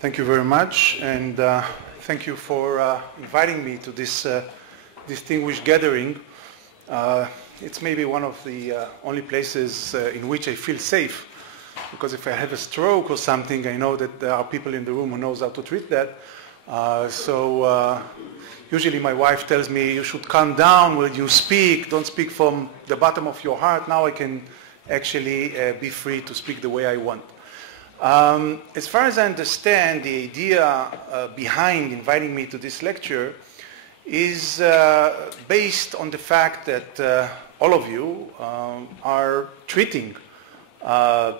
Thank you very much, and thank you for inviting me to this distinguished gathering. It's maybe one of the only places in which I feel safe, because if I have a stroke or something, I know that there are people in the room who knows how to treat that. Usually my wife tells me, you should calm down when you speak, don't speak from the bottom of your heart. Now I can actually be free to speak the way I want. As far as I understand, the idea behind inviting me to this lecture is based on the fact that all of you are treating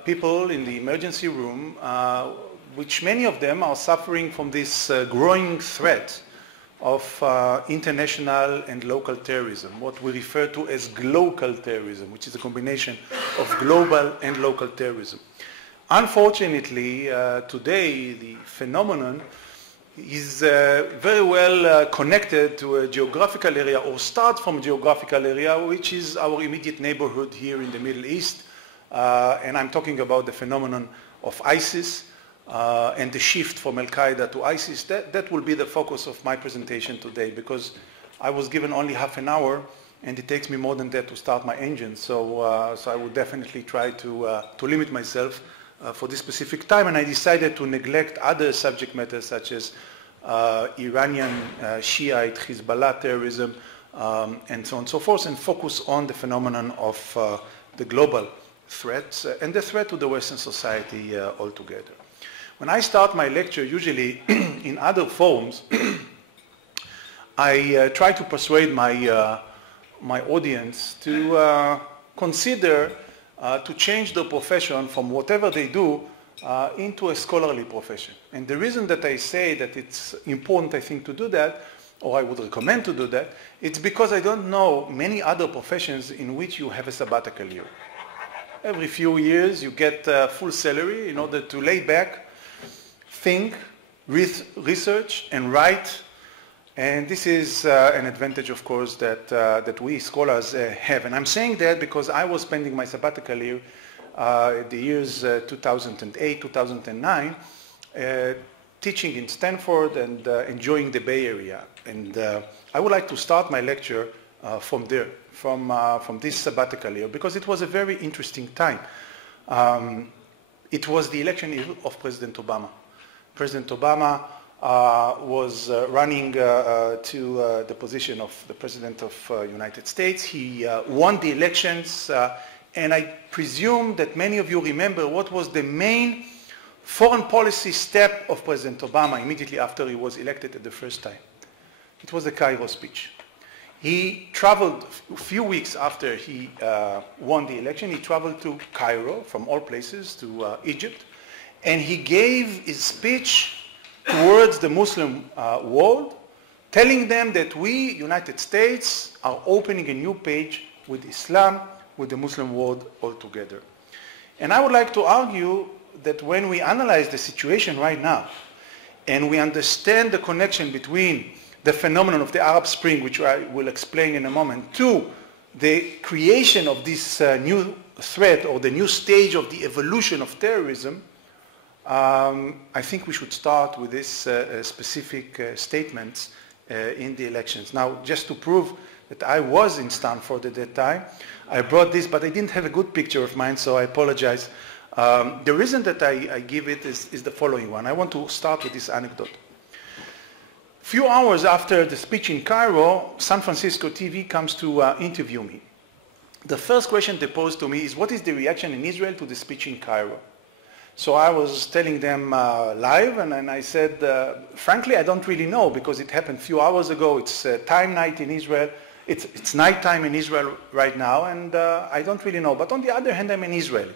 people in the emergency room, which many of them are suffering from this growing threat of international and local terrorism, what we refer to as global terrorism, which is a combination of global and local terrorism. Unfortunately, today the phenomenon is very well connected to a geographical area, or starts from a geographical area, which is our immediate neighborhood here in the Middle East. And I'm talking about the phenomenon of ISIS and the shift from Al-Qaeda to ISIS. That will be the focus of my presentation today, because I was given only half an hour, and it takes me more than that to start my engine. So I will definitely try to limit myself for this specific time, and I decided to neglect other subject matters such as Iranian Shiite, Hezbollah terrorism, and so on and so forth, and focus on the phenomenon of the global threats and the threat to the Western society altogether. When I start my lecture, usually in other forums, I try to persuade my audience to consider to change their profession from whatever they do into a scholarly profession. And the reason that I say that it's important, I think, to do that, or I would recommend to do that, it's because I don't know many other professions in which you have a sabbatical year. Every few years you get full salary in order to lay back, think, research, and write. And this is an advantage, of course, that we scholars have. And I'm saying that because I was spending my sabbatical year, the years 2008, 2009, teaching in Stanford and enjoying the Bay Area. And I would like to start my lecture from there, from this sabbatical year, because it was a very interesting time. It was the election year of President Obama. President Obama was running to the position of the President of United States. He won the elections, and I presume that many of you remember what was the main foreign policy step of President Obama immediately after he was elected at the first time. It was the Cairo speech. He traveled a few weeks after he won the election. He traveled to Cairo, from all places, to Egypt, and he gave his speech towards the Muslim world, telling them that we, United States, are opening a new page with Islam, with the Muslim world altogether. And I would like to argue that when we analyze the situation right now, and we understand the connection between the phenomenon of the Arab Spring, which I will explain in a moment, to the creation of this new threat, or the new stage of the evolution of terrorism, I think we should start with this specific statements in the elections. Now, just to prove that I was in Stanford at that time, I brought this, but I didn't have a good picture of mine, so I apologize. The reason that I give it is the following one. I want to start with this anecdote. A few hours after the speech in Cairo, San Francisco TV comes to interview me. The first question they posed to me is, what is the reaction in Israel to the speech in Cairo? So I was telling them live, and I said, frankly, I don't really know, because it happened a few hours ago. It's time night in Israel. It's nighttime in Israel right now, and I don't really know. But on the other hand, I'm an Israeli.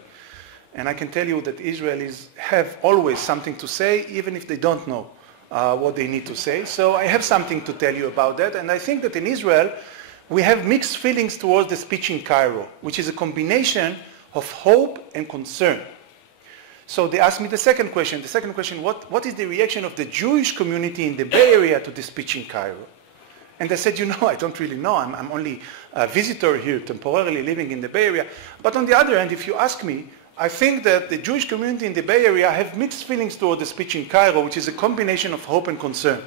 And I can tell you that Israelis have always something to say, even if they don't know what they need to say. So I have something to tell you about that. And I think that in Israel, we have mixed feelings towards the speech in Cairo, which is a combination of hope and concern. So they asked me the second question. The second question, what is the reaction of the Jewish community in the Bay Area to the speech in Cairo? And I said, I don't really know. I'm only a visitor here, temporarily living in the Bay Area. But on the other hand, if you ask me, I think that the Jewish community in the Bay Area have mixed feelings toward the speech in Cairo, which is a combination of hope and concern.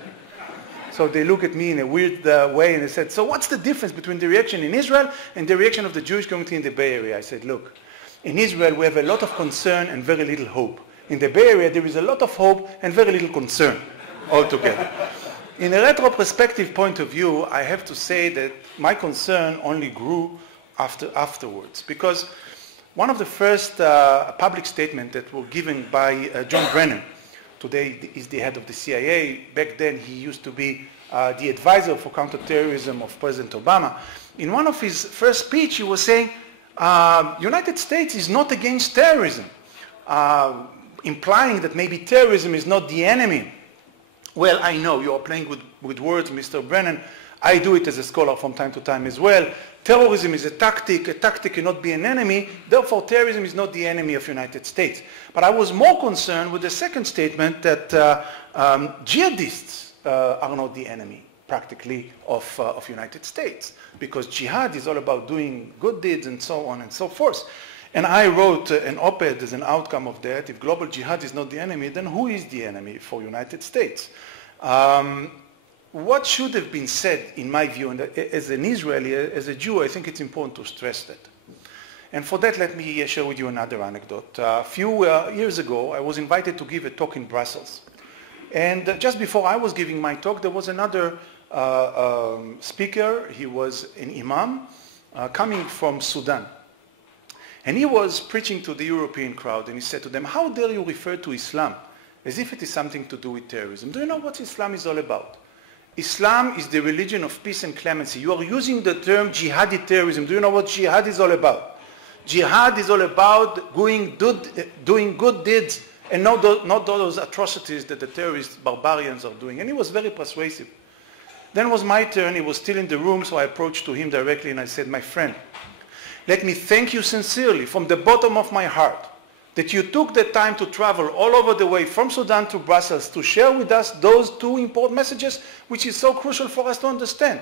So they look at me in a weird way and they said, so what's the difference between the reaction in Israel and the reaction of the Jewish community in the Bay Area? I said, look, in Israel we have a lot of concern and very little hope. In the Bay Area there is a lot of hope and very little concern altogether. In a retrospective point of view, I have to say that my concern only grew afterwards, because one of the first public statements that were given by John Brennan, today is the head of the CIA, back then he used to be the advisor for counterterrorism of President Obama. In one of his first speech he was saying, United States is not against terrorism, implying that maybe terrorism is not the enemy. Well, I know you are playing with words, Mr. Brennan. I do it as a scholar from time to time as well. Terrorism is a tactic cannot be an enemy, therefore terrorism is not the enemy of the United States. But I was more concerned with the second statement that jihadists are not the enemy, practically, of United States, because jihad is all about doing good deeds and so on and so forth. And I wrote an op-ed as an outcome of that. If global jihad is not the enemy, then who is the enemy for United States? What should have been said, in my view, and as an Israeli, as a Jew, I think it's important to stress that. And for that, let me share with you another anecdote. A few years ago, I was invited to give a talk in Brussels. And just before I was giving my talk, there was another speaker. He was an imam coming from Sudan. And he was preaching to the European crowd, and he said to them, how dare you refer to Islam as if it is something to do with terrorism? Do you know what Islam is all about? Islam is the religion of peace and clemency. You are using the term jihadi terrorism. Do you know what jihad is all about? Jihad is all about doing good deeds and not those atrocities that the terrorists, barbarians are doing. And he was very persuasive. Then it was my turn. He was still in the room, so I approached to him directly and I said, my friend, let me thank you sincerely from the bottom of my heart that you took the time to travel all over the way from Sudan to Brussels to share with us those two important messages, which is so crucial for us to understand.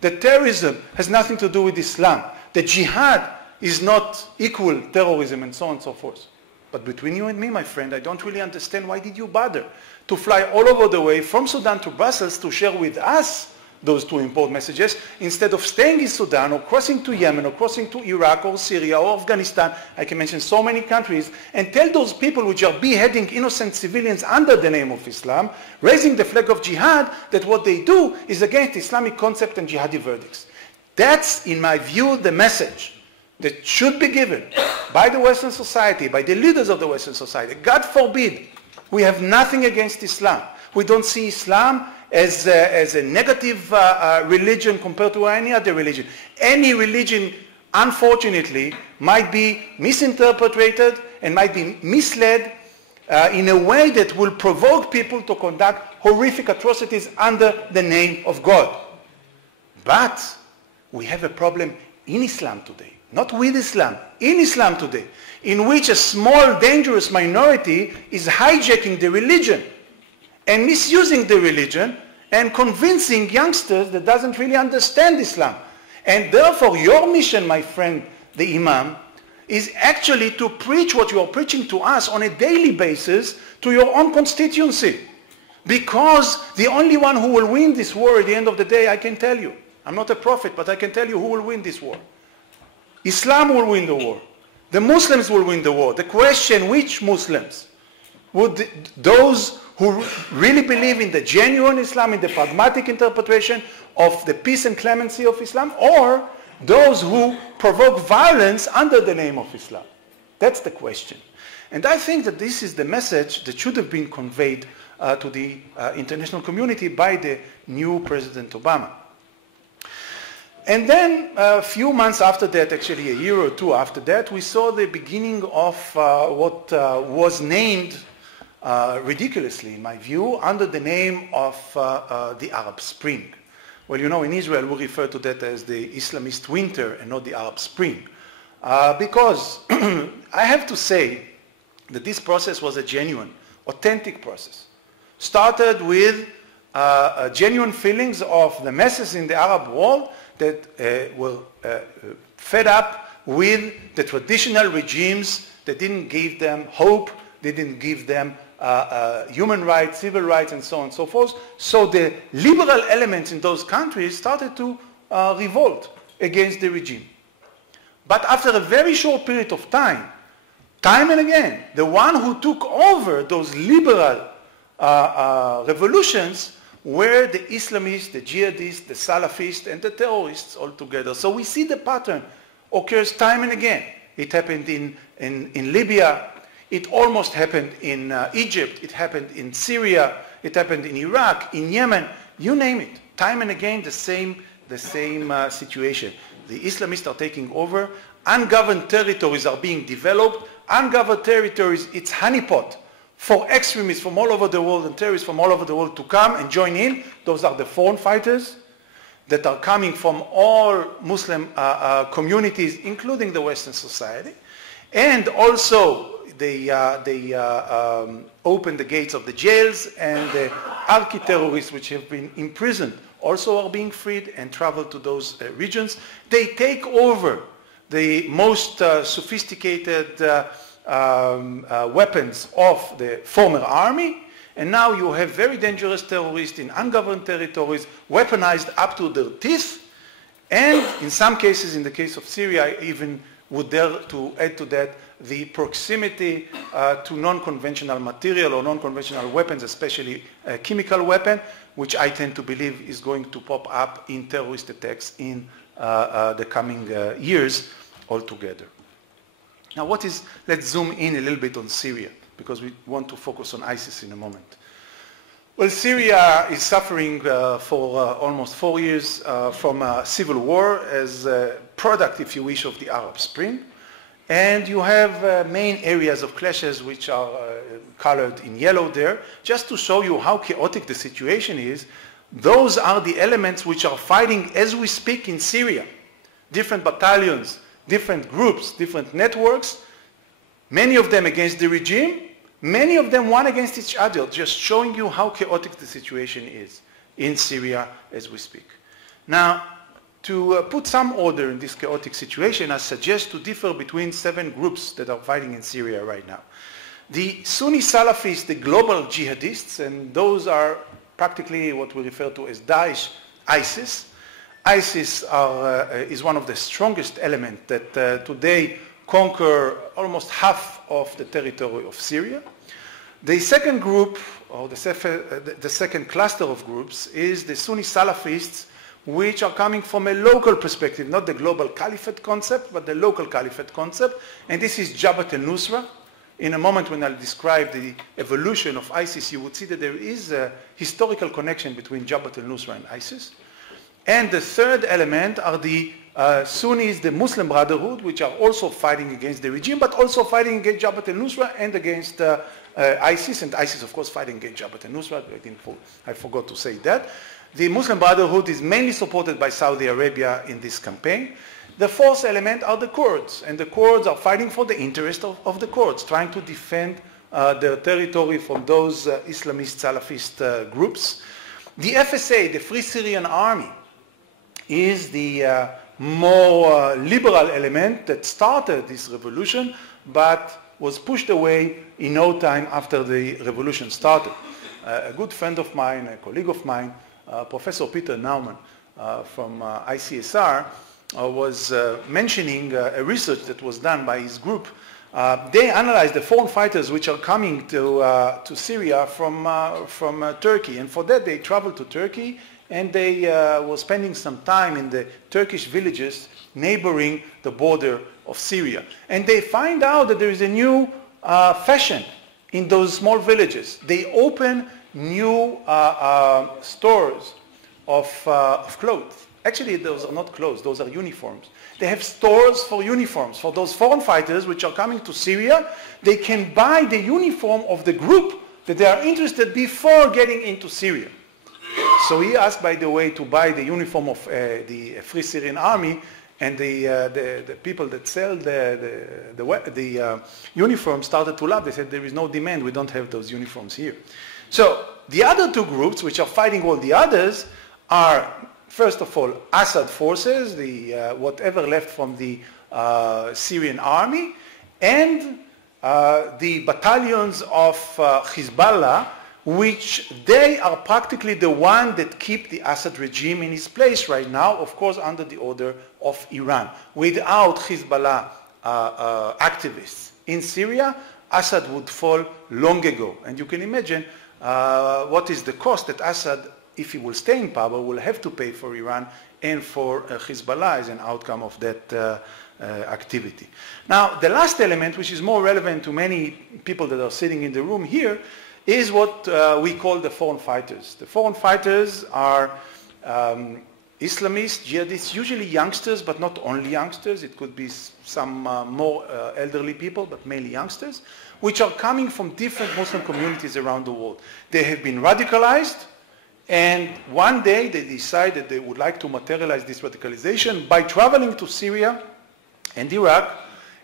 That terrorism has nothing to do with Islam. That jihad is not equal terrorism and so on and so forth. But between you and me, my friend, I don't really understand why did you bother to fly all over the way from Sudan to Brussels to share with us those two important messages, instead of staying in Sudan or crossing to Yemen or crossing to Iraq or Syria or Afghanistan. I can mention so many countries, and tell those people which are beheading innocent civilians under the name of Islam, raising the flag of jihad, that what they do is against Islamic concept and jihadi verdicts. That's, in my view, the message that should be given by the Western society, by the leaders of the Western society. God forbid, we have nothing against Islam. We don't see Islam as a negative religion compared to any other religion. Any religion, unfortunately, might be misinterpreted and might be misled in a way that will provoke people to conduct horrific atrocities under the name of God. But we have a problem in Islam today, not with Islam, in Islam today, in which a small, dangerous minority is hijacking the religion and misusing the religion and convincing youngsters that doesn't really understand Islam. And therefore, your mission, my friend, the Imam, is actually to preach what you are preaching to us on a daily basis to your own constituency. Because the only one who will win this war at the end of the day, I can tell you, I'm not a prophet, but I can tell you who will win this war. Islam will win the war. The Muslims will win the war. The question, which Muslims? Would those who really believe in the genuine Islam, in the pragmatic interpretation of the peace and clemency of Islam, or those who provoke violence under the name of Islam? That's the question. And I think that this is the message that should have been conveyed to the international community by the new President Obama. And then a few months after that, actually a year or two after that, we saw the beginning of what was named ridiculously, in my view, under the name of the Arab Spring. Well, you know, in Israel we refer to that as the Islamist winter and not the Arab Spring. Because I have to say that this process was a genuine, authentic process. Started with genuine feelings of the masses in the Arab world that were fed up with the traditional regimes They didn't give them hope. They didn't give them human rights, civil rights, and so on and so forth. So the liberal elements in those countries started to revolt against the regime. But after a very short period of time and again, the one who took over those liberal revolutions were the Islamists, the jihadists, the Salafists, and the terrorists all together. So we see the pattern occurs time and again. It happened in Libya. It almost happened in Egypt. It happened in Syria. It happened in Iraq, in Yemen. You name it. Time and again, the same situation. The Islamists are taking over. Ungoverned territories are being developed. Ungoverned territories, it's honeypot for extremists from all over the world and terrorists from all over the world to come and join in. Those are the foreign fighters that are coming from all Muslim communities, including the Western society. And also, they open the gates of the jails, and the archi-terrorists which have been imprisoned also are being freed and travel to those regions. They take over the most sophisticated weapons of the former army, and now you have very dangerous terrorists in ungoverned territories, weaponized up to their teeth, and in some cases, in the case of Syria, I even would dare to add to that the proximity to non-conventional material or non-conventional weapons, especially a chemical weapon, which I tend to believe is going to pop up in terrorist attacks in the coming years altogether. Now let's zoom in a little bit on Syria, because we want to focus on ISIS in a moment. Well, Syria is suffering for almost 4 years from a civil war as a product, if you wish, of the Arab Spring. And you have main areas of clashes which are colored in yellow there. Just to show you how chaotic the situation is, those are the elements which are fighting as we speak in Syria. Different battalions, different groups, different networks, many of them against the regime, many of them one against each other, just showing you how chaotic the situation is in Syria as we speak. Now, to put some order in this chaotic situation, I suggest to differ between 7 groups that are fighting in Syria right now. The Sunni Salafists, the global jihadists, and those are practically what we refer to as Daesh, ISIS. ISIS is one of the strongest elements that today conquer almost half of the territory of Syria. The second group, or the second cluster of groups, is the Sunni Salafists, which are coming from a local perspective, not the global caliphate concept, but the local caliphate concept. And this is Jabhat al-Nusra. In a moment when I'll describe the evolution of ISIS, you would see that there is a historical connection between Jabhat al-Nusra and ISIS. And the third element are the Sunnis, the Muslim Brotherhood, which are also fighting against the regime, but also fighting against Jabhat al-Nusra and against ISIS. And ISIS, of course, fighting against Jabhat al-Nusra. I forgot to say that. The Muslim Brotherhood is mainly supported by Saudi Arabia in this campaign. The fourth element are the Kurds, and the Kurds are fighting for the interest of the Kurds, trying to defend their territory from those Islamist Salafist groups. The FSA, the Free Syrian Army, is the more liberal element that started this revolution, but was pushed away in no time after the revolution started. A good friend of mine, a colleague of mine, Professor Peter Naumann from ICSR, was mentioning a research that was done by his group. They analyzed the foreign fighters which are coming to Syria from Turkey, and for that they traveled to Turkey, and they were spending some time in the Turkish villages neighboring the border of Syria. And they find out that there is a new fashion in those small villages. They open new stores of clothes. Actually, those are not clothes, those are uniforms. They have stores for uniforms. For those foreign fighters which are coming to Syria, they can buy the uniform of the group that they are interested before getting into Syria. So he asked, by the way, to buy the uniform of the Free Syrian Army, and the people that sell the uniforms started to laugh. They said, there is no demand, we don't have those uniforms here. So the other two groups, which are fighting all the others, are, first of all, Assad forces, the whatever left from the Syrian army, and the battalions of Hezbollah, which they are practically the one that keep the Assad regime in his place right now, of course under the order of Iran. Without Hezbollah activists in Syria, Assad would fall long ago. And you can imagine what is the cost that Assad, if he will stay in power, will have to pay for Iran and for Hezbollah as an outcome of that activity. Now, the last element, which is more relevant to many people that are sitting in the room here, is what we call the foreign fighters. The foreign fighters are Islamists, jihadists, usually youngsters, but not only youngsters. It could be some more elderly people, but mainly youngsters, which are coming from different Muslim communities around the world. They have been radicalized, and one day they decided they would like to materialize this radicalization by traveling to Syria and Iraq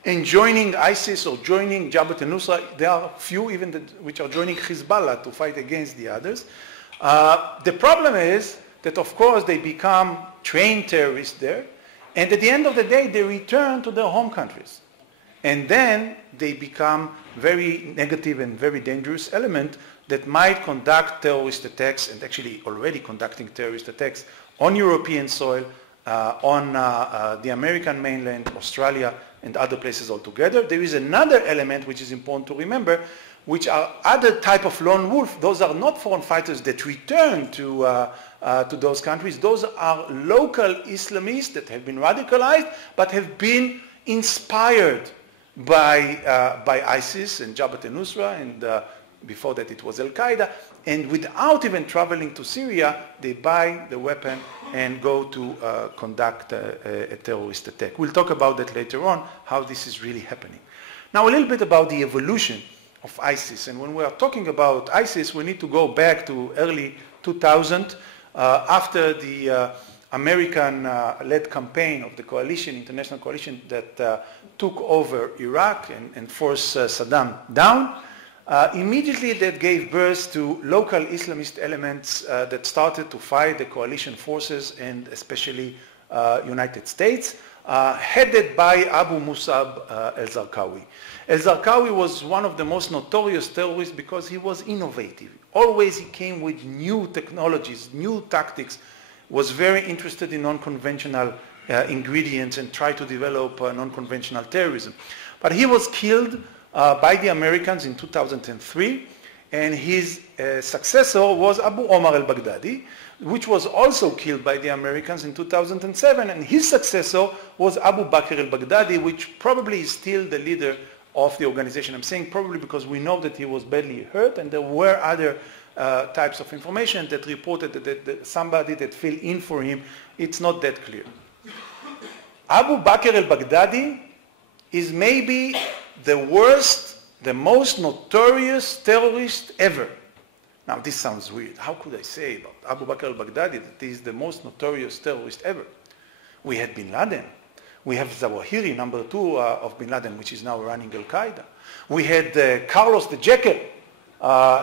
and joining ISIS or joining Jabhat al-Nusra. There are few even which are joining Hezbollah to fight against the others. The problem is that, of course, they become trained terrorists there, and at the end of the day, they return to their home countries. And then they become very negative and very dangerous element that might conduct terrorist attacks, and actually already conducting terrorist attacks on European soil, on the American mainland, Australia, and other places altogether. There is another element which is important to remember, which are other type of lone wolf. Those are not foreign fighters that return to those countries. Those are local Islamists that have been radicalized, but have been inspired by ISIS and Jabhat al-Nusra, and before that it was Al-Qaeda. And without even traveling to Syria, they buy the weapon and go to conduct a terrorist attack. We'll talk about that later on, how this is really happening. Now, a little bit about the evolution of ISIS. And when we are talking about ISIS, we need to go back to early 2000, after the American-led campaign of the coalition, international coalition, that took over Iraq and forced Saddam down. Immediately that gave birth to local Islamist elements that started to fight the coalition forces, and especially United States, headed by Abu Musab al-Zarqawi. Al-Zarqawi was one of the most notorious terrorists because he was innovative. Always he came with new technologies, new tactics, was very interested in non-conventional ingredients and tried to develop non-conventional terrorism. But he was killed by the Americans in 2003, and his successor was Abu Omar al-Baghdadi, which was also killed by the Americans in 2007, and his successor was Abu Bakr al-Baghdadi, which probably is still the leader of the organization. I'm saying probably because we know that he was badly hurt, and there were other types of information that reported that somebody that filled in for him. It's not that clear. Abu Bakr al-Baghdadi is maybe the worst, the most notorious terrorist ever. Now, this sounds weird. How could I say about Abu Bakr al-Baghdadi that he is the most notorious terrorist ever? We had Bin Laden. We have Zawahiri, number 2 of Bin Laden, which is now running Al-Qaeda. We had Carlos the Jackal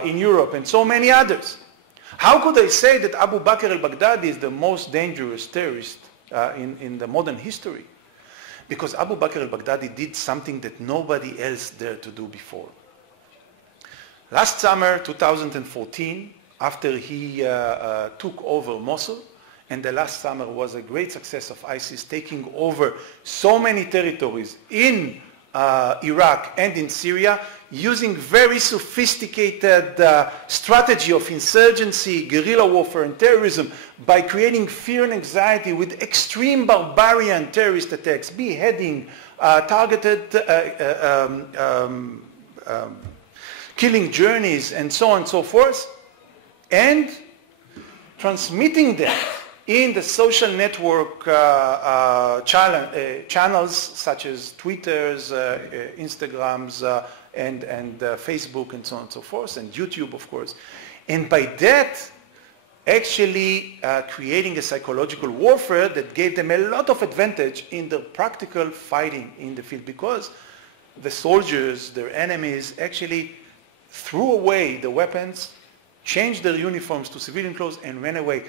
in Europe, and so many others. How could I say that Abu Bakr al-Baghdadi is the most dangerous terrorist in the modern history? Because Abu Bakr al-Baghdadi did something that nobody else dared to do before. Last summer, 2014, after he took over Mosul, and the last summer was a great success of ISIS taking over so many territories in Iraq and in Syria, using very sophisticated strategy of insurgency, guerrilla warfare, and terrorism by creating fear and anxiety with extreme barbarian terrorist attacks, beheading, targeted killing journeys, and so on and so forth, and transmitting them in the social network channels such as Twitters, Instagrams, and Facebook, and so on and so forth, and YouTube, of course. And by that, actually creating a psychological warfare that gave them a lot of advantage in the practical fighting in the field, because the soldiers, their enemies, actually threw away the weapons, changed their uniforms to civilian clothes, and ran away.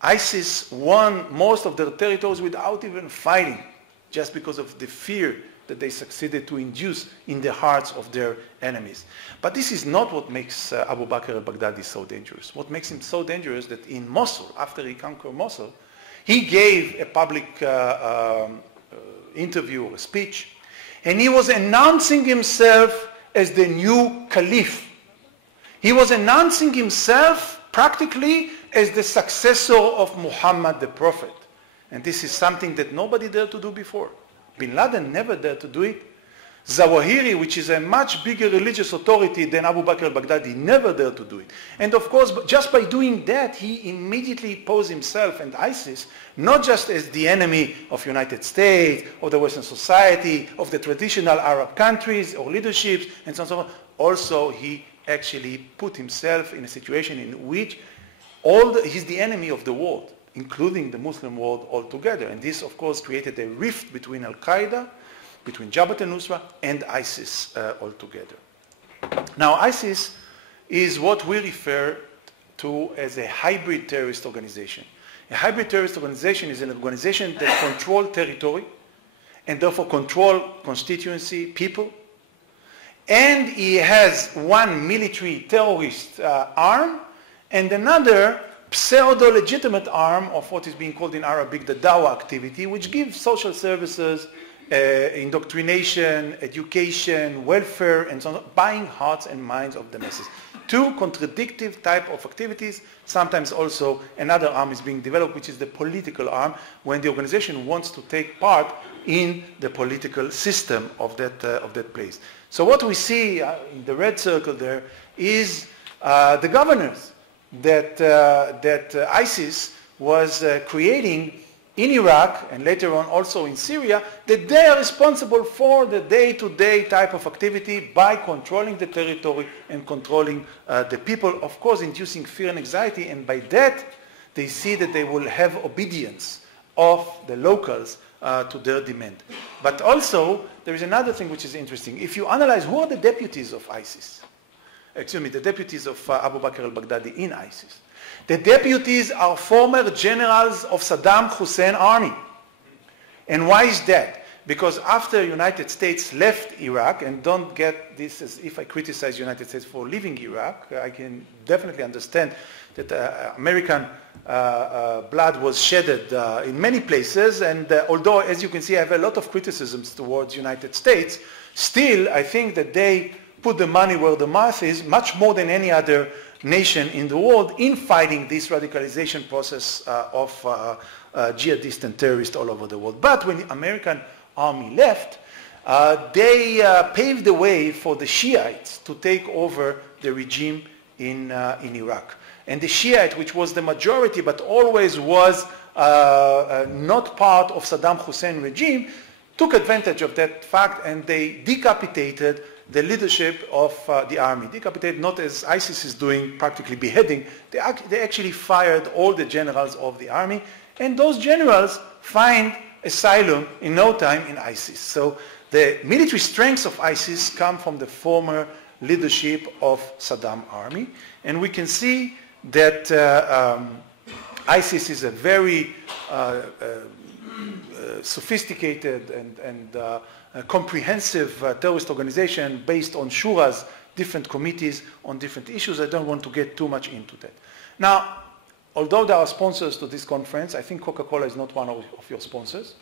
ISIS won most of their territories without even fighting, just because of the fear that they succeeded to induce in the hearts of their enemies. But this is not what makes Abu Bakr al-Baghdadi so dangerous. What makes him so dangerous that in Mosul, after he conquered Mosul, he gave a public interview or a speech, and he was announcing himself as the new caliph. He was announcing himself practically as the successor of Muhammad the Prophet. And this is something that nobody dared to do before. Bin Laden never dared to do it. Zawahiri, which is a much bigger religious authority than Abu Bakr al-Baghdadi, never dared to do it. And of course, just by doing that, he immediately posed himself and ISIS not just as the enemy of United States, of the Western society, of the traditional Arab countries or leaderships, and so on and so on. Also, he actually put himself in a situation in which he's the enemy of the world, including the Muslim world altogether. And this, of course, created a rift between Al-Qaeda, between Jabhat al-Nusra and ISIS altogether. Now, ISIS is what we refer to as a hybrid terrorist organization. A hybrid terrorist organization is an organization that controls territory and therefore control constituency, people. And he has one military terrorist arm and another pseudo-legitimate arm of what is being called in Arabic the Dawah activity, which gives social services, indoctrination, education, welfare, and so on, buying hearts and minds of the masses. Two contradictive type of activities. Sometimes also another arm is being developed, which is the political arm, when the organization wants to take part in the political system of that place. So what we see in the red circle there is the governors that ISIS was creating in Iraq and later on also in Syria, that they are responsible for the day-to-day type of activity by controlling the territory and controlling the people, of course inducing fear and anxiety, and by that they see that they will have obedience of the locals to their demand. But also there is another thing which is interesting. If you analyze who are the deputies of ISIS, the deputies of Abu Bakr al-Baghdadi in ISIS, the deputies are former generals of Saddam Hussein army. And why is that? Because after United States left Iraq, and don't get this as if I criticize United States for leaving Iraq, I can definitely understand that American blood was shedded in many places, and although, as you can see, I have a lot of criticisms towards United States, still I think that they put the money where the mouth is, much more than any other nation in the world in fighting this radicalization process of jihadists and terrorists all over the world. But when the American army left, they paved the way for the Shiites to take over the regime in Iraq. And the Shiite, which was the majority but always was not part of Saddam Hussein regime, took advantage of that fact and they decapitated the leadership of the army. Decapitated not as ISIS is doing, practically beheading. They actually fired all the generals of the army, and those generals find asylum in no time in ISIS. So the military strengths of ISIS come from the former leadership of Saddam army, and we can see that ISIS is a very sophisticated and comprehensive terrorist organization based on shuras, different committees on different issues. I don't want to get too much into that. Now, although there are sponsors to this conference, I think Coca-Cola is not one of your sponsors,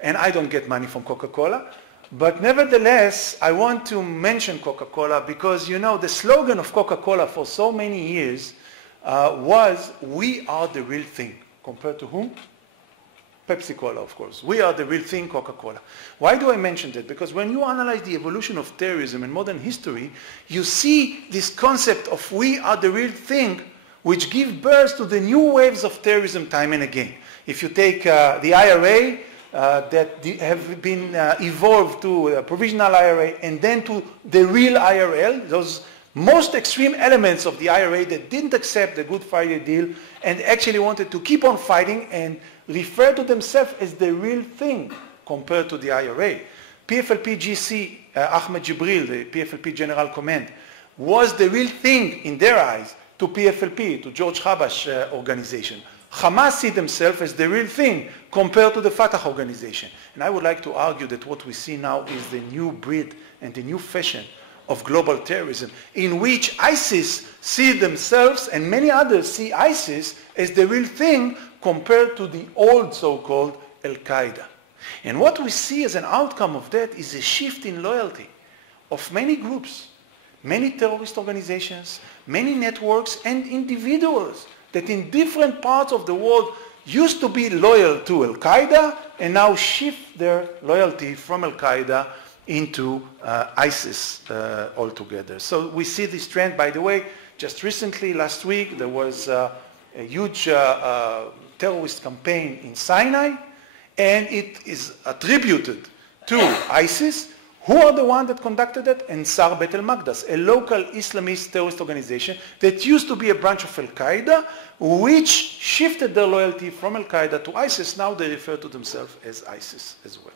and I don't get money from Coca-Cola. But nevertheless, I want to mention Coca-Cola because, you know, the slogan of Coca-Cola for so many years was, "We are the real thing." Compared to whom? Pepsi-Cola, of course. We are the real thing, Coca-Cola. Why do I mention that? Because when you analyze the evolution of terrorism in modern history, you see this concept of we are the real thing, which give birth to the new waves of terrorism time and again. If you take the IRA, that have been evolved to a provisional IRA and then to the real IRL, those most extreme elements of the IRA that didn't accept the Good Friday deal and actually wanted to keep on fighting and refer to themselves as the real thing compared to the IRA. PFLP GC, Ahmed Jibril, the PFLP General Command, was the real thing in their eyes to PFLP, to George Habash organization. Hamas see themselves as the real thing compared to the Fatah organization. And I would like to argue that what we see now is the new breed and the new fashion of global terrorism, in which ISIS see themselves and many others see ISIS as the real thing compared to the old so-called Al-Qaeda. And what we see as an outcome of that is a shift in loyalty of many groups, many terrorist organizations, many networks and individuals that in different parts of the world used to be loyal to Al-Qaeda and now shift their loyalty from Al-Qaeda into ISIS altogether. So we see this trend. By the way, just recently, last week, there was a huge terrorist campaign in Sinai, and it is attributed to ISIS. Who are the ones that conducted it? Ansar Bet al-Maqdas, a local Islamist terrorist organization that used to be a branch of Al-Qaeda, which shifted their loyalty from Al-Qaeda to ISIS. Now they refer to themselves as ISIS as well.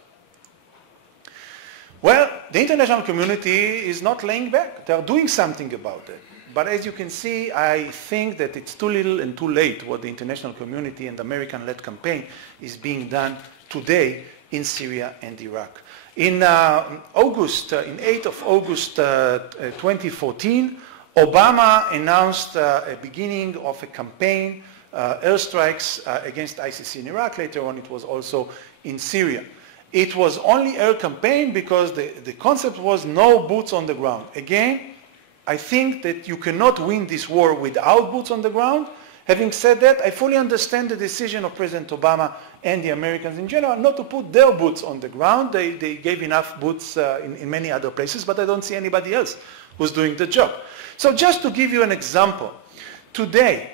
Well, the international community is not laying back. They are doing something about it. But as you can see, I think that it's too little and too late what the international community and the American-led campaign is being done today in Syria and Iraq. In August, in 8th of August 2014, Obama announced a beginning of a campaign, airstrikes against ISIS in Iraq. Later on, it was also in Syria. It was only air campaign because the concept was no boots on the ground. Again, I think that you cannot win this war without boots on the ground. Having said that, I fully understand the decision of President Obama and the Americans in general not to put their boots on the ground. They gave enough boots in many other places, but I don't see anybody else who's doing the job. So just to give you an example, today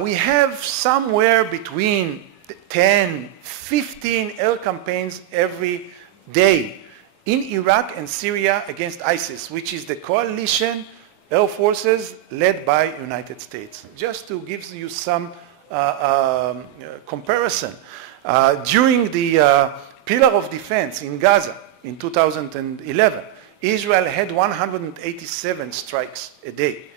we have somewhere between 10, 15 air campaigns every day in Iraq and Syria against ISIS, which is the coalition air forces led by United States. Just to give you some comparison, during the Pillar of Defense in Gaza in 2011, Israel had 187 strikes a day.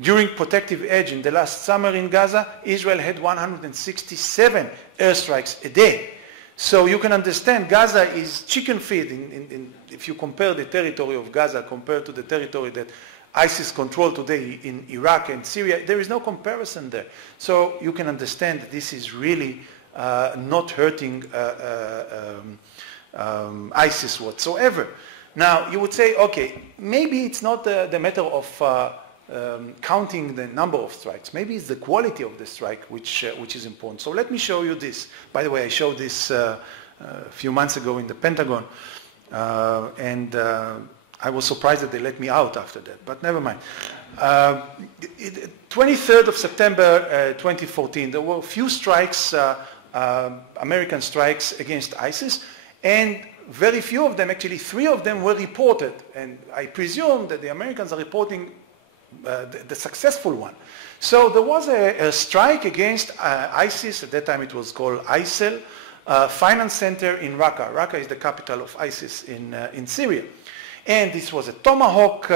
During Protective Edge in the last summer in Gaza, Israel had 167 airstrikes a day. So you can understand Gaza is chicken feed if you compare the territory of Gaza compared to the territory that ISIS control today in Iraq and Syria. There is no comparison there. So you can understand that this is really not hurting ISIS whatsoever. Now you would say, okay, maybe it's not the matter of counting the number of strikes. Maybe it's the quality of the strike which is important. So let me show you this. By the way, I showed this a few months ago in the Pentagon, and I was surprised that they let me out after that, but never mind. 23rd of September 2014, there were a few strikes, American strikes against ISIS, and very few of them, actually 3 of them were reported, and I presume that the Americans are reporting the successful one. So there was a strike against ISIS. At that time it was called ISIL, finance center in Raqqa. Raqqa is the capital of ISIS in Syria. And this was a Tomahawk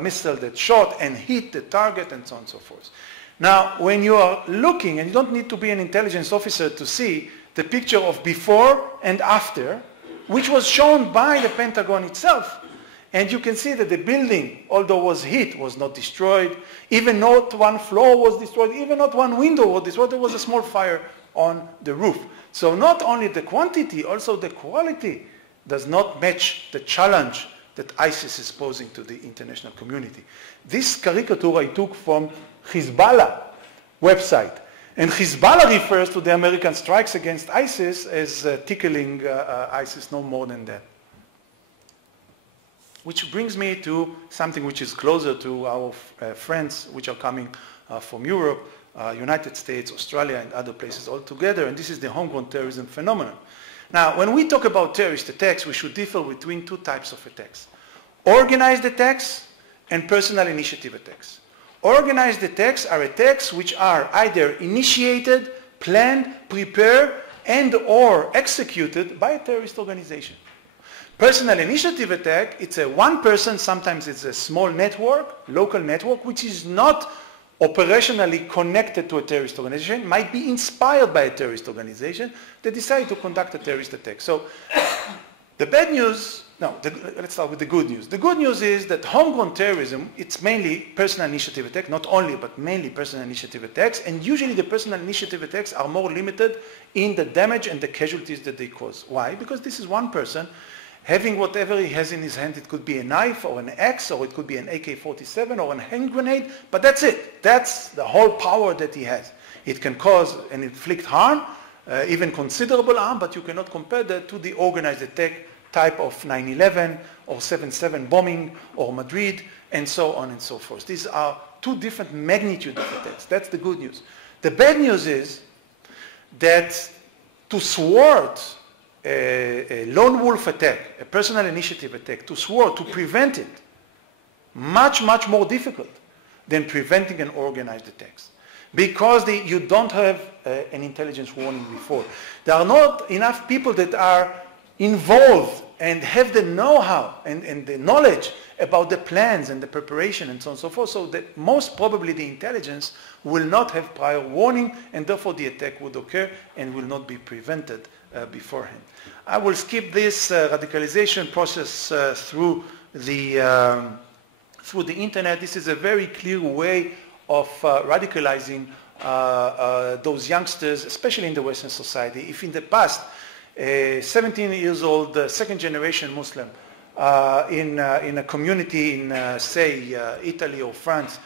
missile that shot and hit the target and so on and so forth. Now, when you are looking, and you don't need to be an intelligence officer to see the picture of before and after, which was shown by the Pentagon itself, and you can see that the building, although was hit, was not destroyed. Even not one floor was destroyed. Even not one window was destroyed. There was a small fire on the roof. So not only the quantity, also the quality does not match the challenge that ISIS is posing to the international community. This caricature I took from Hezbollah website. And Hezbollah refers to the American strikes against ISIS as tickling ISIS, no more than that. Which brings me to something which is closer to our friends which are coming from Europe, United States, Australia, and other places altogether, and this is the homegrown terrorism phenomenon. Now, when we talk about terrorist attacks, we should differ between 2 types of attacks. Organized attacks and personal initiative attacks. Organized attacks are attacks which are either initiated, planned, prepared, and or executed by a terrorist organization. Personal initiative attack, it's a one person, sometimes it's a small network, local network, which is not operationally connected to a terrorist organization, might be inspired by a terrorist organization that decided to conduct a terrorist attack. So the bad news, let's start with the good news. The good news is that homegrown terrorism, it's mainly personal initiative attack, not only, but mainly personal initiative attacks, and usually the personal initiative attacks are more limited in the damage and the casualties that they cause. Why? Because this is one person having whatever he has in his hand. It could be a knife or an axe, or it could be an AK-47 or a hand grenade, but that's it. That's the whole power that he has. It can cause and inflict harm, even considerable harm, but you cannot compare that to the organized attack type of 9/11 or 7/7 bombing or Madrid and so on and so forth. These are two different magnitudes of attacks. That's the good news. The bad news is that to thwart a lone wolf attack, a personal initiative attack, to prevent it, much, much more difficult than preventing an organized attacks. Because you don't have an intelligence warning before. There are not enough people that are involved and have the know-how and the knowledge about the plans and the preparation and so on and so forth, so that most probably the intelligence will not have prior warning, and therefore the attack would occur and will not be prevented beforehand. I will skip this radicalization process through the internet. This is a very clear way of radicalizing those youngsters, especially in the Western society. If in the past, a 17 years old second generation Muslim in a community in say Italy or France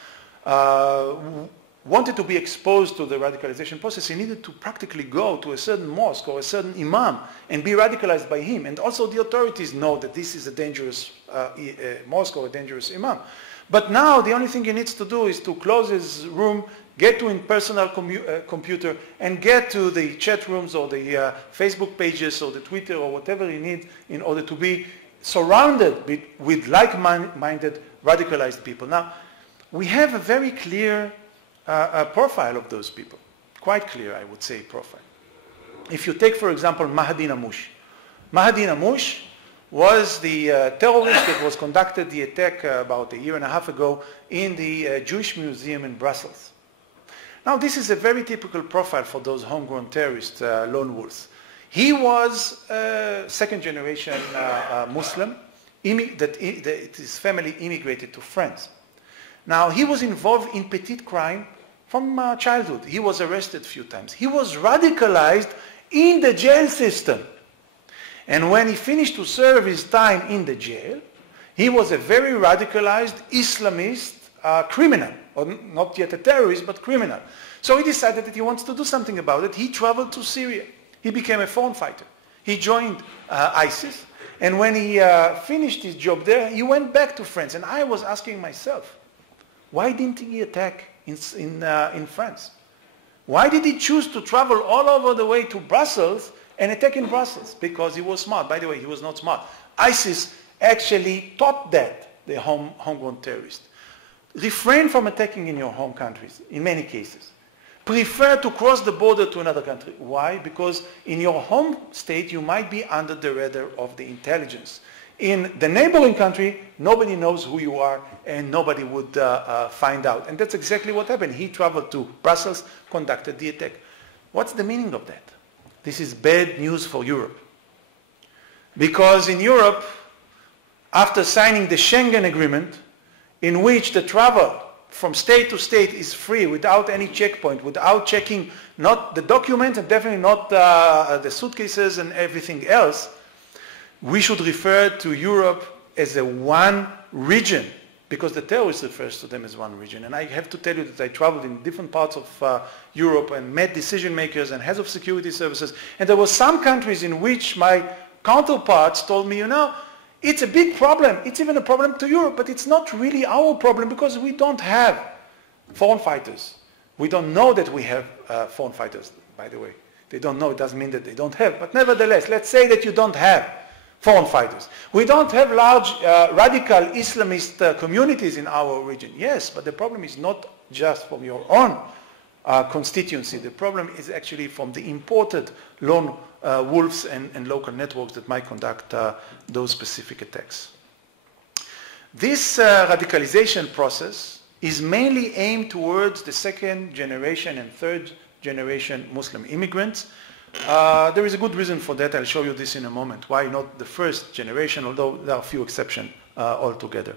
wanted to be exposed to the radicalization process, he needed to practically go to a certain mosque or a certain imam and be radicalized by him. And also the authorities know that this is a dangerous mosque or a dangerous imam. But now the only thing he needs to do is to close his room, get to his personal computer, and get to the chat rooms or the Facebook pages or the Twitter or whatever he needs in order to be surrounded with like-minded radicalized people. Now, we have a very clear profile of those people. Quite clear, I would say, profile. If you take, for example, Mahdi Namush. Mahdi Namush was the terrorist that was conducted the attack about a year and a half ago in the Jewish Museum in Brussels. Now, this is a very typical profile for those homegrown terrorist lone wolves. He was a second-generation Muslim that his family immigrated to France. Now, he was involved in petite crime from childhood. He was arrested a few times. He was radicalized in the jail system. And when he finished to serve his time in the jail, he was a very radicalized Islamist criminal, or not yet a terrorist, but criminal. So he decided that he wants to do something about it. He traveled to Syria. He became a foreign fighter. He joined ISIS. And when he finished his job there, he went back to France. And I was asking myself, why didn't he attack in France? Why did he choose to travel all over the way to Brussels and attack in Brussels? Because he was smart. By the way, he was not smart. ISIS actually taught that, the homegrown terrorist. Refrain from attacking in your home countries, in many cases. Prefer to cross the border to another country. Why? Because in your home state, you might be under the radar of the intelligence. In the neighboring country, nobody knows who you are and nobody would find out. And that's exactly what happened. He traveled to Brussels, conducted the attack. What's the meaning of that? This is bad news for Europe. Because in Europe, after signing the Schengen Agreement, in which the travel from state to state is free without any checkpoint, without checking not the documents and definitely not the suitcases and everything else, we should refer to Europe as a one region, because the terrorist refers to them as one region. And I have to tell you that I traveled in different parts of Europe and met decision makers and heads of security services. And there were some countries in which my counterparts told me, you know, it's a big problem. It's even a problem to Europe, but it's not really our problem because we don't have foreign fighters. We don't know that we have foreign fighters, by the way. They don't know. It doesn't mean that they don't have. But nevertheless, let's say that you don't have foreign fighters. We don't have large radical Islamist communities in our region. Yes, but the problem is not just from your own constituency. The problem is actually from the imported lone wolves and local networks that might conduct those specific attacks. This radicalization process is mainly aimed towards the second generation and third generation Muslim immigrants. There is a good reason for that. I'll show you this in a moment. Why not the first generation, although there are a few exceptions altogether.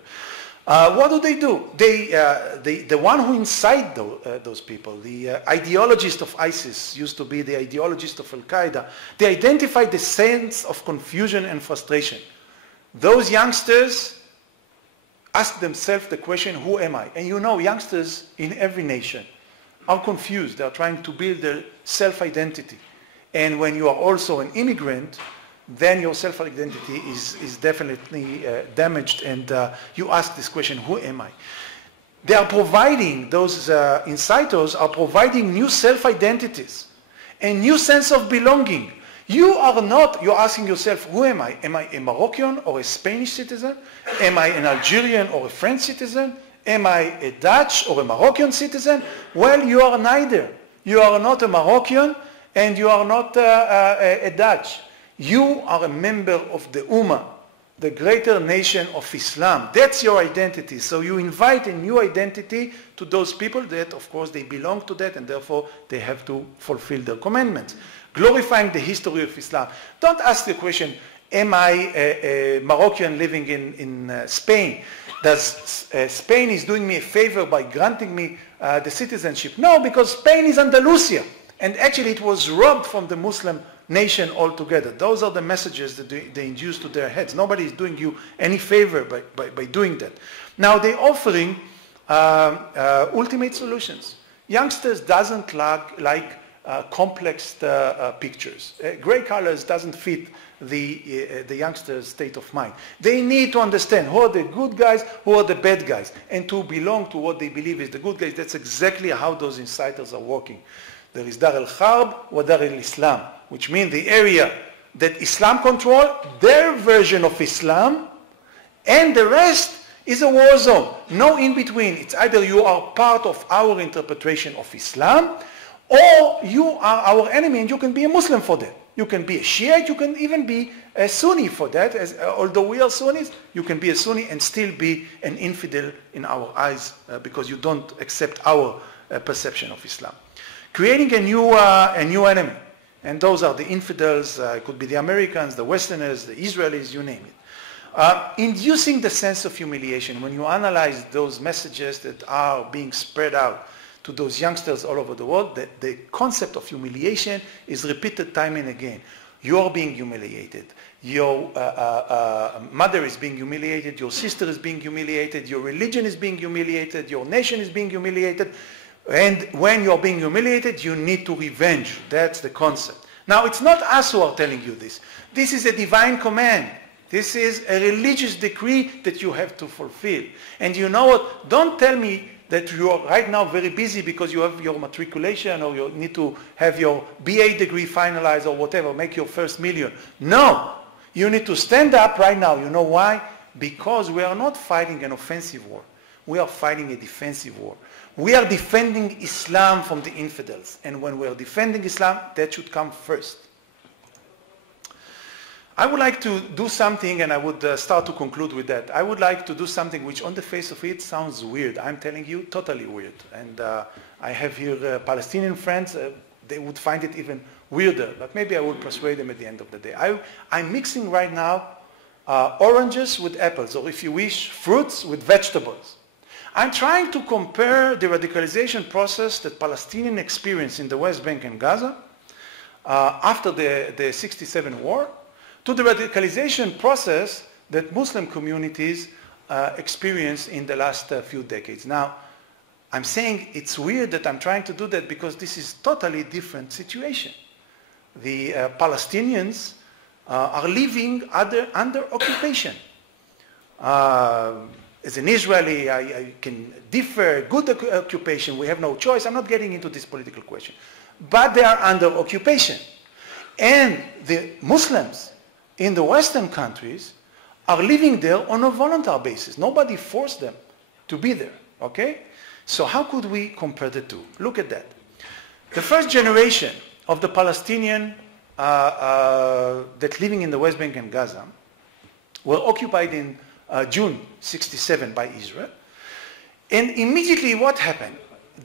What do? The one who incite those people, the ideologist of ISIS, used to be the ideologist of Al-Qaeda, they identify the sense of confusion and frustration. Those youngsters ask themselves the question, who am I? And you know, youngsters in every nation are confused. They are trying to build their self-identity. And when you are also an immigrant, then your self-identity is definitely damaged, and you ask this question, who am I? They are providing, those inciters are providing new self-identities, a new sense of belonging. You're asking yourself, who am I? Am I a Moroccan or a Spanish citizen? Am I an Algerian or a French citizen? Am I a Dutch or a Moroccan citizen? Well, you are neither. You are not a Moroccan and you are not a Dutch. You are a member of the Ummah, the greater nation of Islam. That's your identity. So you invite a new identity to those people that, of course, they belong to that, and therefore they have to fulfill their commandments. Glorifying the history of Islam. Don't ask the question, am I a Moroccan living in Spain? Does Spain is doing me a favor by granting me the citizenship? No, because Spain is Andalusia. And actually it was robbed from the Muslim nation altogether. Those are the messages that they induce to their heads. Nobody is doing you any favor by doing that. Now they're offering ultimate solutions. Youngsters doesn't like complex pictures. Gray colors doesn't fit the youngsters' state of mind. They need to understand who are the good guys, who are the bad guys, and to belong to what they believe is the good guys. That's exactly how those inciters are working. There is Dar al-Harb or Dar al-Islam, which means the area that Islam control, their version of Islam, and the rest is a war zone. No in between. It's either you are part of our interpretation of Islam, or you are our enemy and you can be a Muslim for that. You can be a Shiite, you can even be a Sunni for that. Although we are Sunnis, you can be a Sunni and still be an infidel in our eyes because you don't accept our perception of Islam. Creating a new enemy. And those are the infidels, it could be the Americans, the Westerners, the Israelis, you name it. Inducing the sense of humiliation. When you analyze those messages that are being spread out to those youngsters all over the world, the concept of humiliation is repeated time and again. You are being humiliated. Your mother is being humiliated. Your sister is being humiliated. Your religion is being humiliated. Your nation is being humiliated. And when you're being humiliated, you need to revenge. That's the concept. Now, it's not us who are telling you this. This is a divine command. This is a religious decree that you have to fulfill. And you know what? Don't tell me that you are right now very busy because you have your matriculation or you need to have your BA degree finalized or whatever, make your first million. No! You need to stand up right now. You know why? Because we are not fighting an offensive war. We are fighting a defensive war. We are defending Islam from the infidels. And when we are defending Islam, that should come first. I would like to do something, and I would start to conclude with that. I would like to do something which on the face of it sounds weird. I'm telling you, totally weird. And I have here Palestinian friends. They would find it even weirder. But maybe I will persuade them at the end of the day. I'm mixing right now oranges with apples, or if you wish, fruits with vegetables. I'm trying to compare the radicalization process that Palestinians experienced in the West Bank and Gaza after the 67 war to the radicalization process that Muslim communities experienced in the last few decades. Now, I'm saying it's weird that I'm trying to do that because this is totally different situation. The Palestinians are living under occupation. As an Israeli, I can differ, good occupation, we have no choice. I'm not getting into this political question. But they are under occupation. And the Muslims in the Western countries are living there on a voluntary basis. Nobody forced them to be there, okay? So how could we compare the two? Look at that. The first generation of the Palestinian that living in the West Bank and Gaza were occupied in June 67 by Israel. And immediately what happened?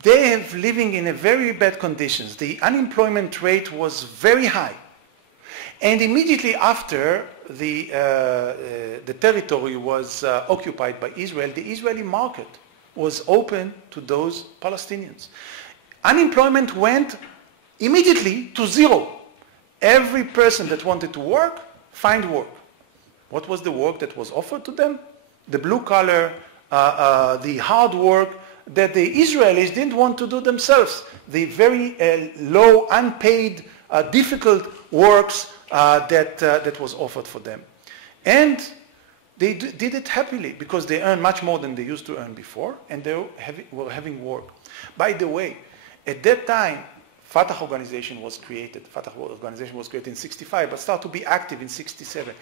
They have living in a very bad conditions. The unemployment rate was very high. And immediately after the territory was occupied by Israel, the Israeli market was open to those Palestinians. Unemployment went immediately to zero. Every person that wanted to work, find work. What was the work that was offered to them? The blue collar, the hard work that the Israelis didn't want to do themselves. The very low, unpaid, difficult works that was offered for them. And they did it happily because they earned much more than they used to earn before, and they were having work. By the way, at that time, Fatah organization was created. Fatah organization was created in 1965, but started to be active in 1967.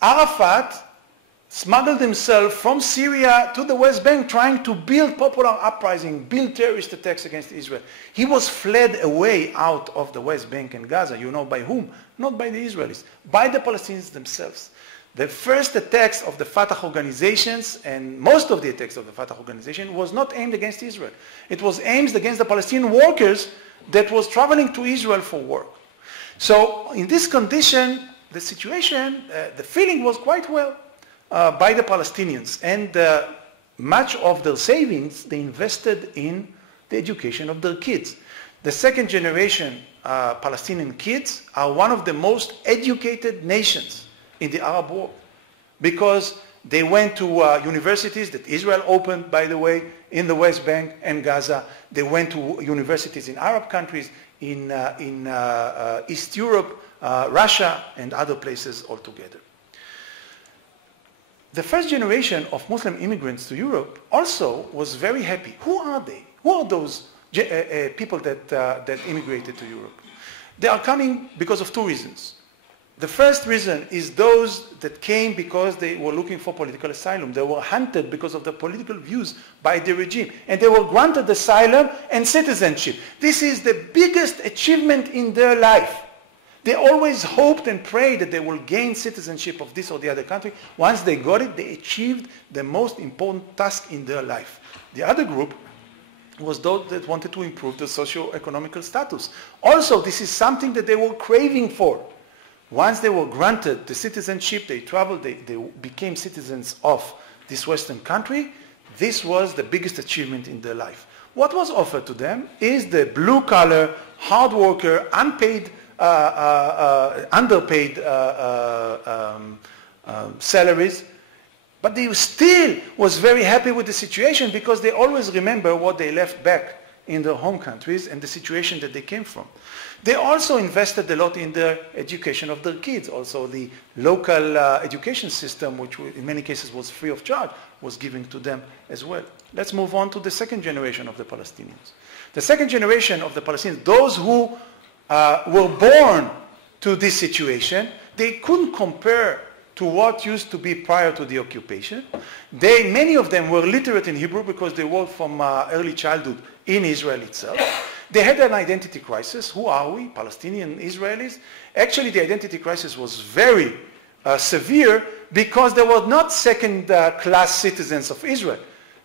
Arafat smuggled himself from Syria to the West Bank trying to build popular uprising, build terrorist attacks against Israel. He was fled away out of the West Bank and Gaza. You know by whom? Not by the Israelis, by the Palestinians themselves. The first attacks of the Fatah organizations, and most of the attacks of the Fatah organization, was not aimed against Israel. It was aimed against the Palestinian workers that was traveling to Israel for work. So in this condition, the situation, the feeling was quite well by the Palestinians. And much of their savings, they invested in the education of their kids. The second generation Palestinian kids are one of the most educated nations in the Arab world, because they went to universities that Israel opened, by the way, in the West Bank and Gaza. They went to universities in Arab countries, in East Europe, Russia, and other places altogether. The first generation of Muslim immigrants to Europe also was very happy. Who are they? Who are those people that immigrated to Europe? They are coming because of two reasons. The first reason is those that came because they were looking for political asylum. They were hunted because of their political views by the regime. And they were granted asylum and citizenship. This is the biggest achievement in their life. They always hoped and prayed that they will gain citizenship of this or the other country. Once they got it, they achieved the most important task in their life. The other group was those that wanted to improve their socio-economical status. Also, this is something that they were craving for. Once they were granted the citizenship, they traveled, they became citizens of this Western country. This was the biggest achievement in their life. What was offered to them is the blue-collar, hard worker, unpaid, underpaid salaries. But they still was very happy with the situation because they always remember what they left back in their home countries and the situation that they came from. They also invested a lot in the education of their kids. Also, the local education system, which in many cases was free of charge, was given to them as well. Let's move on to the second generation of the Palestinians. The second generation of the Palestinians, those who were born to this situation, they couldn't compare to what used to be prior to the occupation. Many of them were literate in Hebrew because they worked from early childhood in Israel itself. They had an identity crisis. Who are we? Palestinian Israelis? Actually, the identity crisis was very severe because they were not second-class citizens of Israel.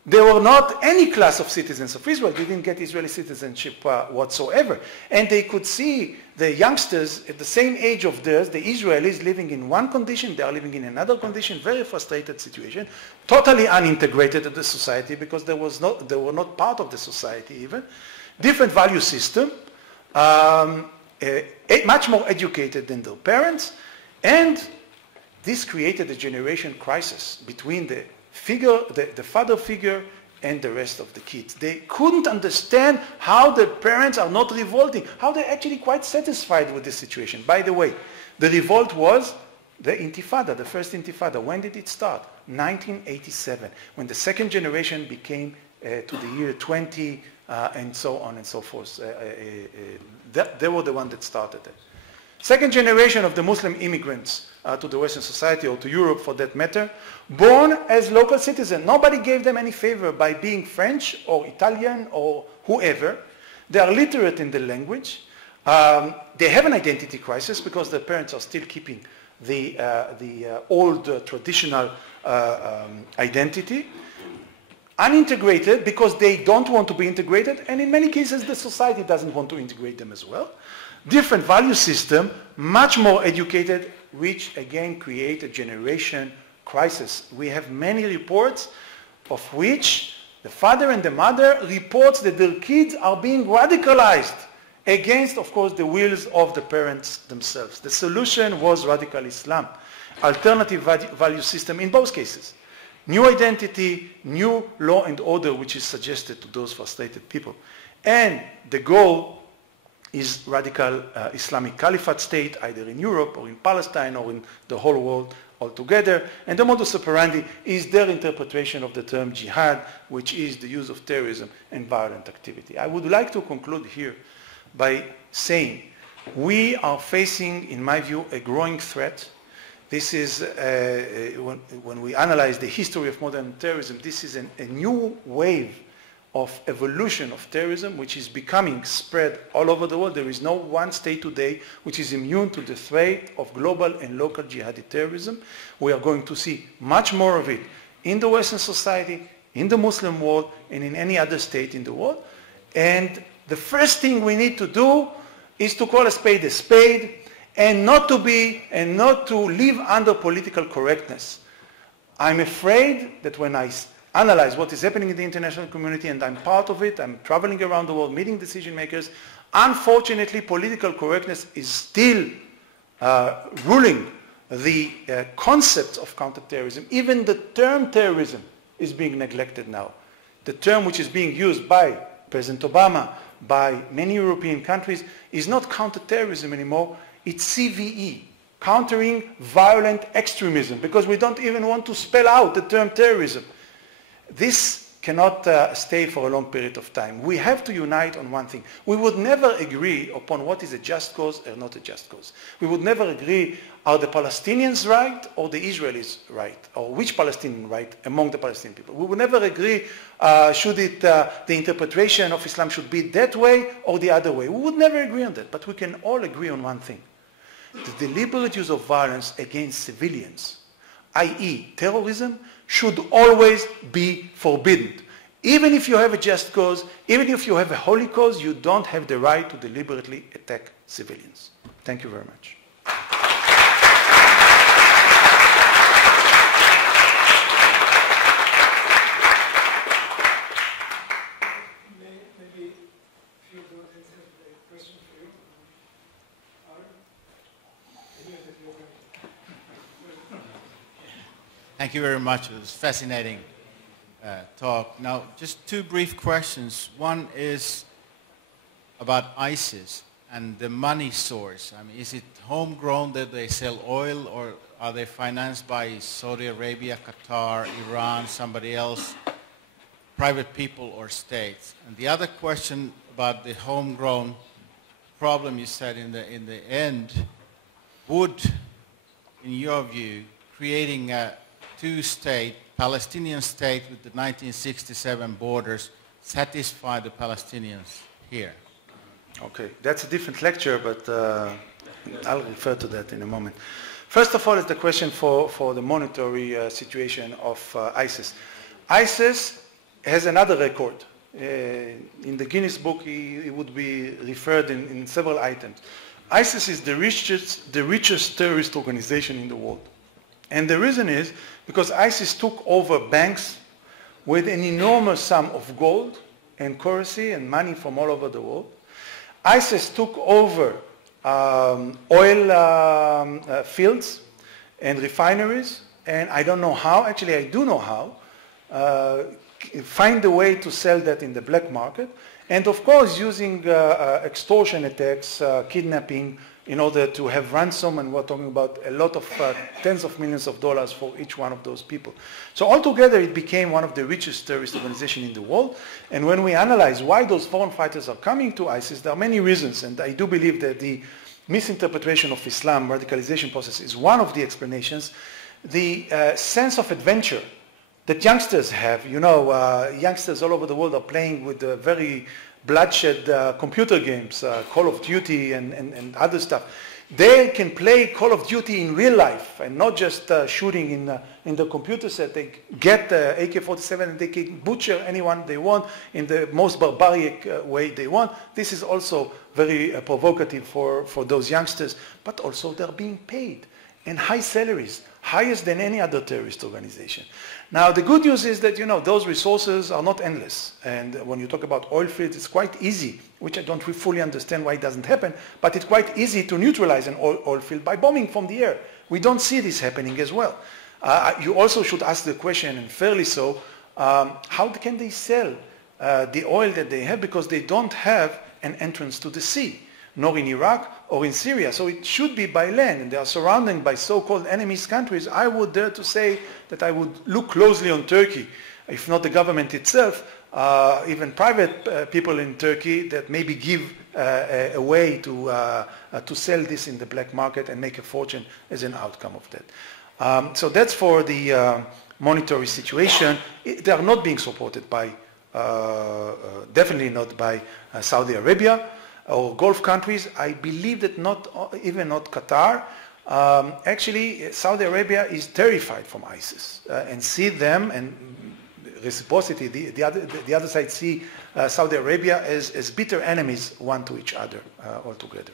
They were not any class of citizens of Israel. They didn't get Israeli citizenship whatsoever. And they could see the youngsters at the same age of theirs, the Israelis, living in one condition, they are living in another condition, very frustrated situation, totally unintegrated in the society because they were not part of the society even. Different value system, much more educated than their parents, and this created a generation crisis between the father figure and the rest of the kids. They couldn't understand how the parents are not revolting, how they're actually quite satisfied with the situation. By the way, the revolt was the Intifada, the first Intifada. When did it start? 1987, when the second generation became to the year 20, and so on and so forth. They were the one that started it. Second generation of the Muslim immigrants to the Western society, or to Europe for that matter, born as local citizens. Nobody gave them any favor by being French or Italian or whoever. They are literate in the language. They have an identity crisis because their parents are still keeping the old traditional identity. unintegrated because they don't want to be integrated, and in many cases the society doesn't want to integrate them as well. Different value system, much more educated, which again create a generation crisis. We have many reports of which the father and the mother reports that their kids are being radicalized against, of course, the wills of the parents themselves. The solution was radical Islam, alternative value system in both cases. New identity, new law and order, which is suggested to those frustrated people. And the goal is radical Islamic Caliphate state, either in Europe or in Palestine or in the whole world altogether. And the modus operandi is their interpretation of the term jihad, which is the use of terrorism and violent activity. I would like to conclude here by saying we are facing, in my view, a growing threat. This is, when we analyze the history of modern terrorism, this is a new wave of evolution of terrorism, which is becoming spread all over the world. There is no one state today which is immune to the threat of global and local jihadi terrorism. We are going to see much more of it in the Western society, in the Muslim world, and in any other state in the world. And the first thing we need to do is to call a spade, and not to live under political correctness. I'm afraid that when I analyze what is happening in the international community, and I'm part of it, I'm traveling around the world, meeting decision makers, unfortunately political correctness is still ruling the concepts of counterterrorism. Even the term terrorism is being neglected now. The term which is being used by President Obama, by many European countries, is not counterterrorism anymore, it's CVE, countering violent extremism, because we don't even want to spell out the term terrorism. This cannot stay for a long period of time. We have to unite on one thing. We would never agree upon what is a just cause or not a just cause. We would never agree, are the Palestinians right or the Israelis right, or which Palestinian right among the Palestinian people. We would never agree, the interpretation of Islam should be that way or the other way. We would never agree on that, but we can all agree on one thing. The deliberate use of violence against civilians, i.e. terrorism, should always be forbidden. Even if you have a just cause, even if you have a holy cause, you don't have the right to deliberately attack civilians. Thank you very much. Maybe a few questions for you. Thank you very much. It was a fascinating talk. Now, just two brief questions. One is about ISIS and the money source. I mean, is it homegrown that they sell oil, or are they financed by Saudi Arabia, Qatar, Iran, somebody else, private people or states? And the other question about the homegrown problem, you said in the end, would, in your view, creating a two-state, Palestinian state with the 1967 borders satisfy the Palestinians here? Okay, that's a different lecture, but I'll refer to that in a moment. First of all, is the question for the monetary situation of ISIS. ISIS has another record. In the Guinness Book, it would be referred in several items. ISIS is the richest terrorist organization in the world. And the reason is because ISIS took over banks with an enormous sum of gold and currency and money from all over the world. ISIS took over oil fields and refineries, and I don't know how, actually I do know how, find a way to sell that in the black market, and of course using extortion attacks, kidnapping, in order to have ransom, and we're talking about a lot of tens of millions of dollars for each one of those people. So altogether it became one of the richest terrorist organizations in the world, and when we analyze why those foreign fighters are coming to ISIS, there are many reasons, and I do believe that the misinterpretation of Islam, radicalization process, is one of the explanations. The sense of adventure that youngsters have, you know, youngsters all over the world are playing with very bloodshed computer games, Call of Duty and other stuff. They can play Call of Duty in real life and not just shooting in the computer set. They get the AK-47 and they can butcher anyone they want in the most barbaric way they want. This is also very provocative for those youngsters, but also they're being paid and high salaries, highest than any other terrorist organization. Now, the good news is that, those resources are not endless. And when you talk about oil fields, it's quite easy, which I don't fully understand why it doesn't happen, but it's quite easy to neutralize an oil field by bombing from the air. We don't see this happening as well. You also should ask the question, and fairly so, how can they sell the oil that they have, because they don't have an entrance to the sea, nor in Iraq or in Syria. So it should be by land, and they are surrounded by so-called enemies countries. I would dare to say that I would look closely on Turkey, if not the government itself, even private people in Turkey that maybe give a way to sell this in the black market and make a fortune as an outcome of that. So that's for the monetary situation. They are not being supported by, definitely not by Saudi Arabia or Gulf countries. I believe that even not Qatar. Actually, Saudi Arabia is terrified from ISIS and see them, and reciprocity, the other side see Saudi Arabia as bitter enemies one to each other altogether.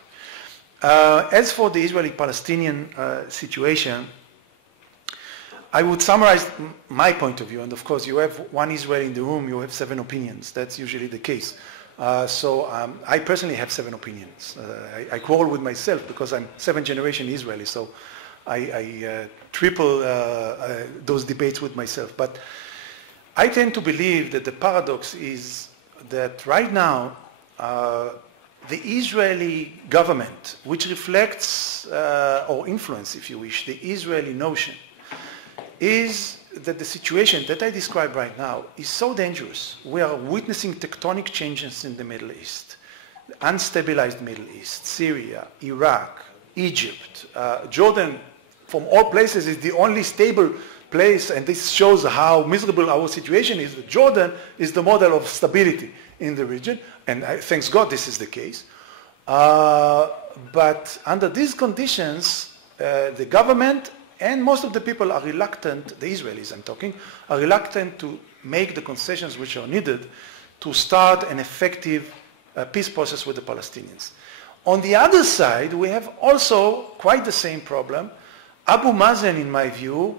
As for the Israeli-Palestinian situation, I would summarize my point of view, and of course you have one Israeli in the room, you have 7 opinions. That's usually the case. So I personally have 7 opinions. I quarrel with myself because I'm 7th generation Israeli, so I triple those debates with myself. But I tend to believe that the paradox is that right now the Israeli government, which reflects or influence, if you wish, the Israeli notion, is that the situation that I describe right now is so dangerous. We are witnessing tectonic changes in the Middle East, the unstabilized Middle East, Syria, Iraq, Egypt, Jordan, from all places, is the only stable place, and this shows how miserable our situation is. Jordan is the model of stability in the region, and thanks God this is the case. But under these conditions, the government and most of the people are reluctant, the Israelis I'm talking, are reluctant to make the concessions which are needed to start an effective peace process with the Palestinians. On the other side, we have also quite the same problem. Abu Mazen, in my view,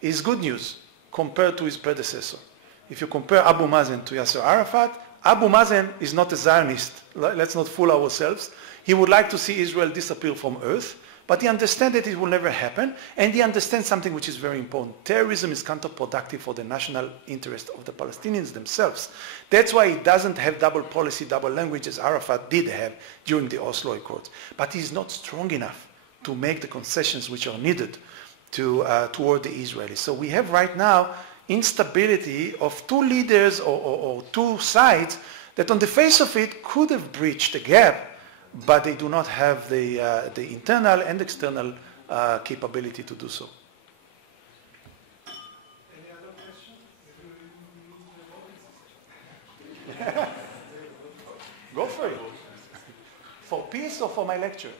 is good news compared to his predecessor. If you compare Abu Mazen to Yasser Arafat, Abu Mazen is not a Zionist. Let's not fool ourselves. He would like to see Israel disappear from earth, but he understands that it will never happen, and he understands something which is very important. Terrorism is counterproductive for the national interest of the Palestinians themselves. That's why he doesn't have double policy, double language, as Arafat did have during the Oslo Accords. But he's not strong enough to make the concessions which are needed toward the Israelis. So we have right now instability of 2 leaders or 2 sides that on the face of it could have breached the gap, but they do not have the internal and external capability to do so. Any other questions? Go for it. For peace or for my lecture?